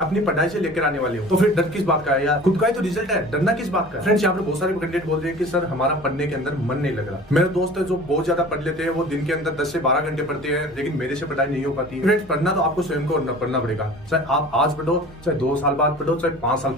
अपनी पढ़ाई से लेकर आने वाले हो तो फिर डर किस बात का है यार, खुद का ही तो रिजल्ट है, डरना किस बात का है। फ्रेंड्स, यहाँ पे बहुत सारे कैंडिडेट बोल रहे हैं कि सर हमारा पढ़ने के अंदर मन नहीं लग रहा। मेरे दोस्त है जो बहुत ज्यादा पढ़ लेते हैं, वो दिन के अंदर 10 से 12 घंटे पढ़ते हैं, लेकिन मेरे से पढ़ाई नहीं हो पाती। फ्रेंड्स, पढ़ना तो आपको स्वयं को पढ़ना पड़ेगा, चाहे आप आज पढ़ो, चाहे 2 साल बाद पढ़ो, चाहे 5 साल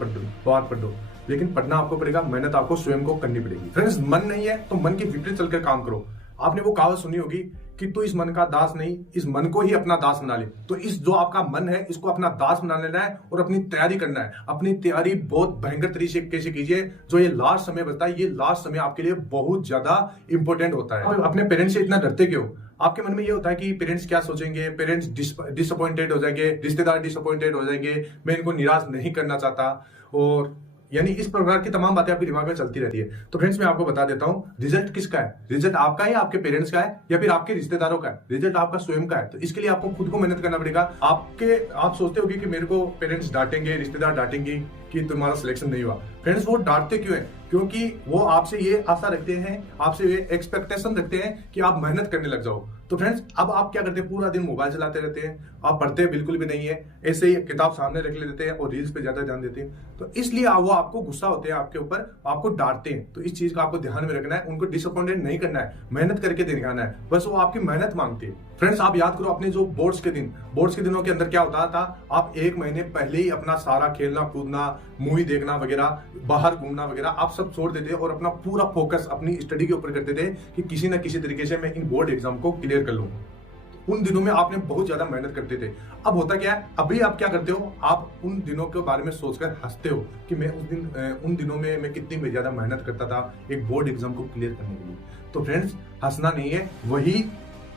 बाद पढ़ो, लेकिन पढ़ना आपको पड़ेगा, मेहनत आपको स्वयं को करनी पड़ेगी। फ्रेंड्स, मन नहीं है तो मन के विपरीत चलकर काम करो। आपने वो कहावत सुनी होगी कि तू इस मन का दास नहीं, इस मन को ही अपना दास बना ले। तो इस जो आपका मन है, इसको अपना दास बना लेना है और अपनी तैयारी करना है। अपनी तैयारी बहुत भयंकर तरीके से कीजिए। जो ये लास्ट समय बचता है, ये लास्ट समय आपके लिए बहुत ज्यादा इंपॉर्टेंट होता है। अपने पेरेंट्स से इतना डरते क्यों? आपके मन में ये होता है कि पेरेंट्स क्या सोचेंगे, पेरेंट्स डिसअपॉइंटेड हो जाएंगे, रिश्तेदार डिसअपॉइंटेड हो जाएंगे, मैं इनको निराश नहीं करना चाहता, और यानी इस प्रकार की तमाम बातें आपके दिमाग में चलती रहती है। तो फ्रेंड्स, मैं आपको बता देता हूं, रिजल्ट किसका है? रिजल्ट आपका है, आपके पेरेंट्स का है, या फिर आपके रिश्तेदारों का है? रिजल्ट आपका स्वयं का है। तो इसके लिए आपको खुद को मेहनत करना पड़ेगा। आप सोचते होगे कि मेरे को पेरेंट्स डांटेंगे, रिश्तेदार डांटेंगे कि तुम्हारा सिलेक्शन नहीं हुआ। फ्रेंड्स, वो डांटते क्यों है? क्योंकि वो आपसे ये आशा रखते हैं, आपसे ये एक्सपेक्टेशन रखते हैं कि आप मेहनत करने लग जाओ। तो फ्रेंड्स, अब आप क्या करते हैं? पूरा दिन मोबाइल चलाते रहते हैं, आप पढ़ते बिल्कुल भी नहीं है, ऐसे ही किताब सामने रख लेते हैं और रील्स पे ज्यादा ध्यान देते हैं। तो इसलिए वो आपको गुस्सा होते हैं आपके ऊपर, आपको डांटते हैं। तो इस चीज का आपको ध्यान में रखना है, उनको डिसअपॉइंटेड नहीं करना है, मेहनत करके दिखाना है। बस वो आपकी मेहनत मांगती है। फ्रेंड्स, आप याद करो अपने जो बोर्ड्स के दिनों के अंदर क्या होता था, आप 1 महीने पहले ही अपना सारा खेलना कूदना, मूवी देखना वगैरह, बाहर घूमना वगैरह आप सब छोड़ देते और अपना पूरा फोकस अपनी स्टडी के ऊपर करते थे कि किसी ना किसी तरीके से मैं इन बोर्ड एग्जाम को क्लियर कर लूं। उन दिनों में आपने बहुत ज्यादा मेहनत करते थे। अब होता क्या है, अभी आप क्या करते हो? आप उन दिनों के बारे में सोचकर हंसते हो कि मैं उन दिनों में मैं कितनी ज्यादा मेहनत करता था एक बोर्ड एग्जाम को क्लियर करने के लिए। तो फ्रेंड्स, हंसना नहीं है, वही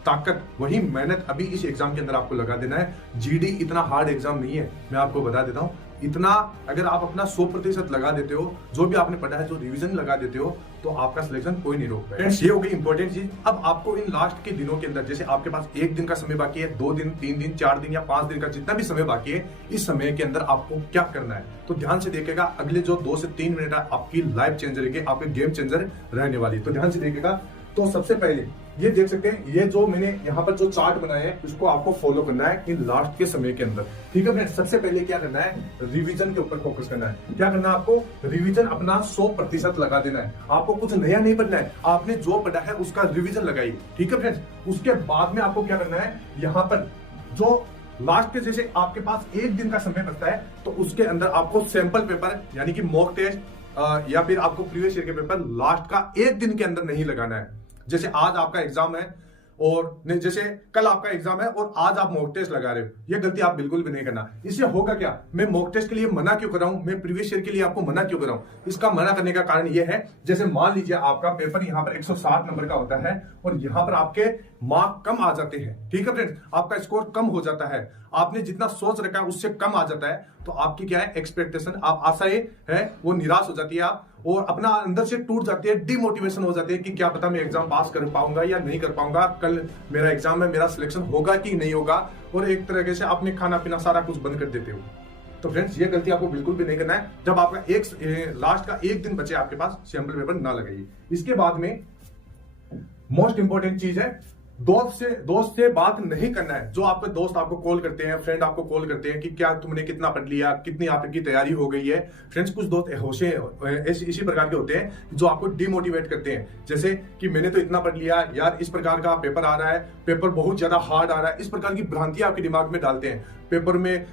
ताकत, वही मेहनत अभी इस एग्जाम के अंदर आपको लगा देना है। जीडी इतना हार्ड एग्जाम नहीं है, मैं आपको बता देता हूं। इतना अगर आप अपना 100% लगा देते हो, जो भी आपने पढ़ा है, जो रिवीजन लगा देते हो, तो आपका सिलेक्शन कोई नहीं रोक पाएगा। ये हो गई इंपॉर्टेंट चीज। अब आपको इन लास्ट के दिनों के अंदर, जैसे आपके पास 1 दिन का समय बाकी है, 2 दिन, 3 दिन, 4 दिन या 5 दिन का जितना भी समय बाकी है, इस समय के अंदर आपको क्या करना है? तो ध्यान से देखिएगा, अगले जो 2 से 3 मिनट आपकी लाइफ चेंजर रहेगी, आपके गेम चेंजर रहने वाली। तो ध्यान से देखिएगा। तो सबसे पहले ये देख सकते हैं, ये जो मैंने यहाँ पर जो चार्ट बनाया है, इसको आपको फॉलो करना है इन लास्ट के समय के अंदर। ठीक है फ्रेंड्स, सबसे पहले क्या करना है? रिवीजन के ऊपर फोकस करना है। क्या करना है आपको? रिवीजन अपना 100% लगा देना है। आपको कुछ नया नहीं पढ़ना है, आपने जो पढ़ा है उसका रिवीजन लगाइए। ठीक है फ्रेंड्स, उसके बाद में आपको क्या करना है? यहाँ पर जो लास्ट के, जैसे आपके पास 1 दिन का समय बचता है, तो उसके अंदर आपको सैंपल पेपर यानी कि मॉक टेस्ट या फिर आपको प्रीवियस ईयर के पेपर लास्ट का 1 दिन के अंदर नहीं लगाना है। जैसे आज आपका एग्जाम है और जैसे कल आपका एग्जाम है और आज आप मॉक टेस्ट लगा रहे हो, ये गलती आप बिल्कुल भी नहीं करना। इससे होगा क्या? मैं मॉक टेस्ट के लिए मना क्यों कर रहा हूं, मैं प्रीवियस ईयर के लिए आपको मना क्यों कर रहा हूं? इसका मना करने का कारण यह है, जैसे मान लीजिए आपका पेपर यहाँ पर 160 नंबर का होता है और यहाँ पर आपके मार्क कम आ जाते हैं। ठीक है फ्रेंड्स, आपका स्कोर कम हो जाता है, आपने जितना सोच रखा है उससे कम आ जाता है, तो आपकी क्या है? एक्सपेक्टेशन, आप आशाएं है वो निराश हो जाती है आप, और अपना अंदर से टूट जाती है, डिमोटिवेशन हो जाती है कि क्या पता मैं एग्जाम पास कर पाऊंगा या नहीं कर पाऊंगा, कल मेरा एग्जाम है, मेरा सिलेक्शन होगा कि नहीं होगा, और एक तरीके से आपने खाना पीना सारा कुछ बंद कर देते हो। तो फ्रेंड्स, ये गलती आपको बिल्कुल भी नहीं करना है। जब आपका लास्ट का 1 दिन बचे आपके पास, सैंपल पेपर ना लगाइए। इसके बाद में मोस्ट इंपॉर्टेंट चीज है, दोस्त से बात नहीं करना है। जो आपके दोस्त आपको कॉल करते हैं, फ्रेंड आपको कॉल करते हैं कि क्या तुमने कितना पढ़ लिया, कितनी आपकी तैयारी हो गई है। फ्रेंड्स, कुछ दोस्त इसी प्रकार के होते हैं जो आपको डिमोटिवेट करते हैं, जैसे कि मैंने तो इतना पढ़ लिया यार, इस प्रकार का पेपर आ रहा है, पेपर बहुत ज्यादा हार्ड आ रहा है, इस प्रकार की भ्रांतियां आपके दिमाग में डालते हैं। पेपर में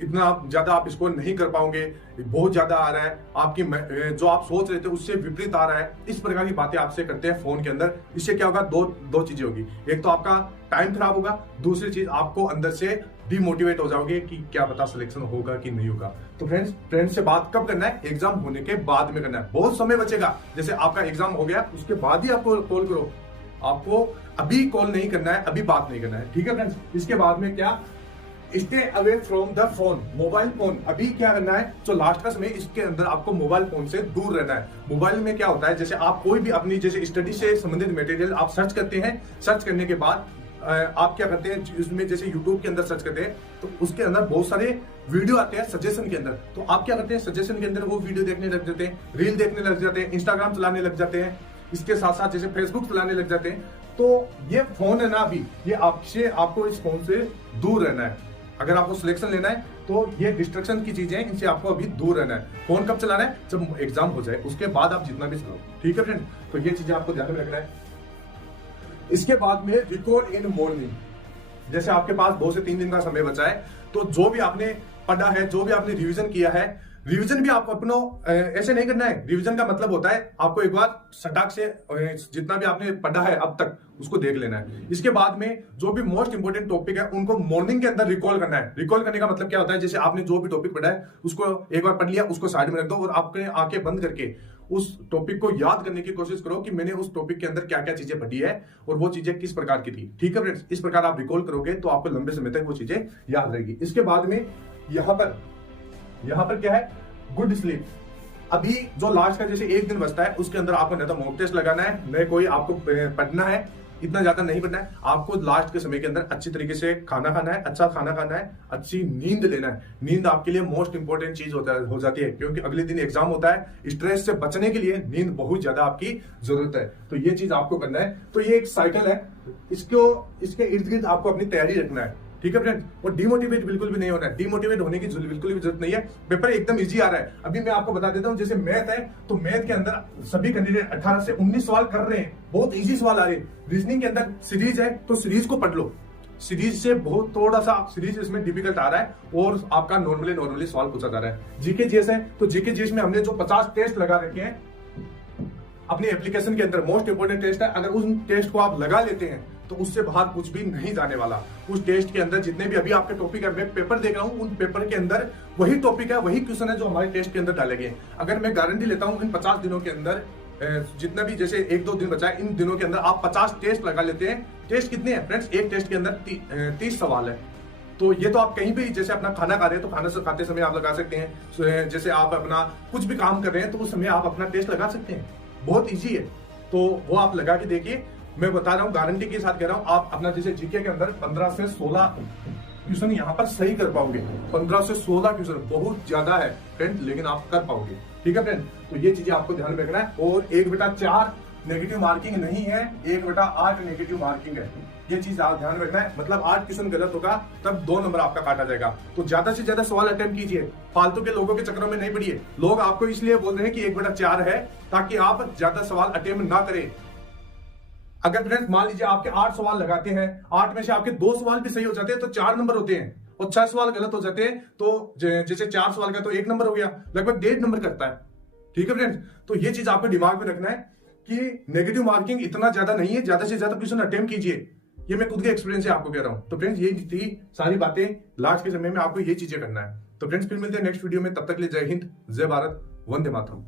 इतना ज्यादा आप स्कोर नहीं कर पाओगे, बहुत ज्यादा आ रहा है, आपकी जो आप सोच रहे थे उससे विपरीत आ रहा है, इस प्रकार की बातें आपसे करते हैं फोन के अंदर। इससे क्या होगा? दो चीजें होगी। एक तो आपका टाइम खराब होगा, दूसरी चीज आपको अंदर से डिमोटिवेट हो जाओगे कि क्या पता सिलेक्शन होगा कि नहीं होगा। तो फ्रेंड्स से बात कब करना है? एग्जाम होने के बाद में करना है। बहुत समय बचेगा, जैसे आपका एग्जाम हो गया उसके बाद ही आपको कॉल करो, आपको अभी कॉल नहीं करना है, अभी बात नहीं करना है। ठीक है फ्रेंड्स, इसके बाद में क्या? Stay away from the phone, mobile phone. अभी क्या करना है? जो लास्ट का समय, इसके अंदर आपको मोबाइल फोन से दूर रहना है। मोबाइल में क्या होता है, जैसे आप कोई भी अपनी जैसे स्टडी से संबंधित मटेरियल आप सर्च करते हैं, सर्च करने के बाद आप क्या करते हैं, इसमें जैसे यूट्यूब के अंदर सर्च करते हैं तो उसके अंदर बहुत सारे वीडियो आते हैं सजेशन के अंदर। तो आप क्या करते हैं? सजेशन के अंदर वो वीडियो देखने लग जाते हैं, रील देखने लग जाते हैं, इंस्टाग्राम चलाने लग जाते हैं, इसके साथ साथ जैसे फेसबुक चलाने लग जाते हैं। तो ये फोन है ना, अभी ये आपको इस फोन से दूर रहना है। अगर आपको सिलेक्शन लेना है तो ये डिस्ट्रक्शन की चीजें हैं, इनसे आपको अभी दूर रहना है। फोन कब चलाना है? जब एग्जाम हो जाए, उसके बाद आप जितना भी चलाओ, ठीक है फ्रेंड। तो ये चीजें आपको ध्यान में रखना है। इसके बाद में रिकॉर्ड इन मॉर्निंग, जैसे आपके पास 2 से 3 दिन का समय बचा है, तो जो भी आपने पढ़ा है, जो भी आपने रिवीजन किया है, रिवीजन भी आपको अपनो ऐसे नहीं करना है। रिवीजन का मतलब होता है आपको एक बार सटाक से जितना भी आपने पढ़ा है अब तक उसको देख लेना है। इसके बाद में जो भी मोस्ट इंपोर्टेंट टॉपिक है उनको मॉर्निंग के अंदर रिकॉल करना है। रिकॉल करने का मतलब क्या होता है? जैसे आपने जो भी टॉपिक पढ़ा है उसको एक बार पढ़ लिया, उसको साइड में रख दो और आपके आंखें बंद करके उस टॉपिक को याद करने की कोशिश करो कि मैंने उस टॉपिक के अंदर क्या क्या चीजें पढ़ी है और वो चीजें किस प्रकार की थी, ठीक है फ्रेंड्स। इस प्रकार आप रिकॉल करोगे तो आपको लंबे समय तक वो चीजें याद रहेगी। इसके बाद में यहाँ पर क्या है? Good sleep. अभी जो लास्ट का जैसे एक दिन बचता है उसके अंदर आपको न तो मॉक टेस्ट लगाना है, न कोई आपको पढ़ना है, इतना ज्यादा नहीं पढ़ना है। आपको लास्ट के समय के अंदर अच्छी तरीके से खाना खाना है, अच्छा खाना खाना है, अच्छी नींद लेना है। नींद आपके लिए मोस्ट इंपोर्टेंट चीज हो जाती है, क्योंकि अगले दिन एग्जाम होता है। स्ट्रेस से बचने के लिए नींद बहुत ज्यादा आपकी जरूरत है, तो ये चीज आपको करना है। तो ये एक साइकिल है, इसके इर्द गिर्द आपको अपनी तैयारी रखना है, ठीक है फ्रेंड। और डिमोटिवेट बिल्कुल भी नहीं होना है, डिमोटिवेट होने की बिल्कुल भी जरूरत नहीं है। पेपर एकदम इजी आ रहा है। अभी मैं आपको बता देता हूं, जैसे मैथ है तो मैथ के अंदर सभी कैंडिडेट 18 से 19 सवाल कर रहे हैं, बहुत इजी सवाल आ रहे हैं। रीजनिंग के अंदर सीरीज है तो सीरीज को पढ़ लो, सीरीज से बहुत थोड़ा सा सीरीज इसमें डिफिकल्ट आ रहा है और आपका नॉर्मली सवाल पूछा जा रहा है। जीके जीएस है तो जीके जीएस में हमने जो 50 टेस्ट लगा रखे हैं अपनी एप्लीकेशन के अंदर, मोस्ट इंपोर्टेंट टेस्ट है। अगर उस टेस्ट को आप लगा लेते हैं तो उससे बाहर कुछ भी नहीं जाने वाला। उस टेस्ट के अंदर जितने भी अभी आपके टॉपिक है, मैं पेपर देख रहा हूं, उन पेपर के अंदर वही टॉपिक है, वही क्वेश्चन है जो हमारे टेस्ट के अंदर डाले गए। अगर मैं गारंटी लेता हूं इन 50 दिनों के अंदर जितना भी जैसे 1-2 दिन बचा है, इन दिनों के अंदर आप 50 टेस्ट लगा लेते हैं। टेस्ट कितने हैं फ्रेंड्स? एक टेस्ट के अंदर 30 सवाल है। तो ये तो आप कहीं भी जैसे अपना खाना खा रहे हैं तो खाना खाते समय आप लगा सकते हैं, जैसे आप अपना कुछ भी काम कर रहे हैं तो उस समय आप अपना टेस्ट लगा सकते हैं, बहुत ईजी है। तो वो आप लगा के देखिए, मैं बता रहा हूँ, गारंटी के साथ कह रहा हूँ। आप अपना जैसे जीके के अंदर 15 से 16 क्वेश्चन यहाँ पर सही कर पाओगे। 15 से 16 क्वेश्चन बहुत ज्यादा है फ्रेंड, लेकिन आप कर पाओगे, ठीक है फ्रेंड। तो ये चीजें आपको ध्यान में रखना है। और 1/4 नेगेटिव मार्किंग नहीं है, 1/8 नेगेटिव मार्किंग है। ये चीज आप ध्यान में रखना है। मतलब 8 क्वेश्चन गलत होगा तब 2 नंबर आपका काटा जाएगा। तो ज्यादा से ज्यादा सवाल अटेम्प्ट कीजिए, फालतू के लोगों के चक्करों में नहीं पड़िए। लोग आपको इसलिए बोल रहे हैं कि 1/4 है ताकि आप ज्यादा सवाल अटेम्प्ट ना करें। अगर फ्रेंड्स मान लीजिए आपके 8 सवाल लगाते हैं, 8 में से आपके 2 सवाल भी सही हो जाते हैं तो 4 नंबर होते हैं, और 6 सवाल गलत हो जाते हैं तो जैसे 4 सवाल का तो 1 नंबर हो गया, लगभग 1.5 नंबर करता है, ठीक है फ्रेंड्स। तो ये चीज आपको दिमाग में रखना है कि नेगेटिव मार्किंग इतना ज्यादा नहीं है, ज्यादा से ज्यादा क्वेश्चन अटेम्प्ट कीजिए। ये मैं खुद के एक्सपीरियंस से आपको कह रहा हूं। तो फ्रेंड्स ये थी सारी बातें, लास्ट के समय में आपको ये चीजें करना है। तो फ्रेंड्स फिर मिलते हैं नेक्स्ट वीडियो में, तब तक के लिए जय हिंद, जय भारत, वंदे मातरम।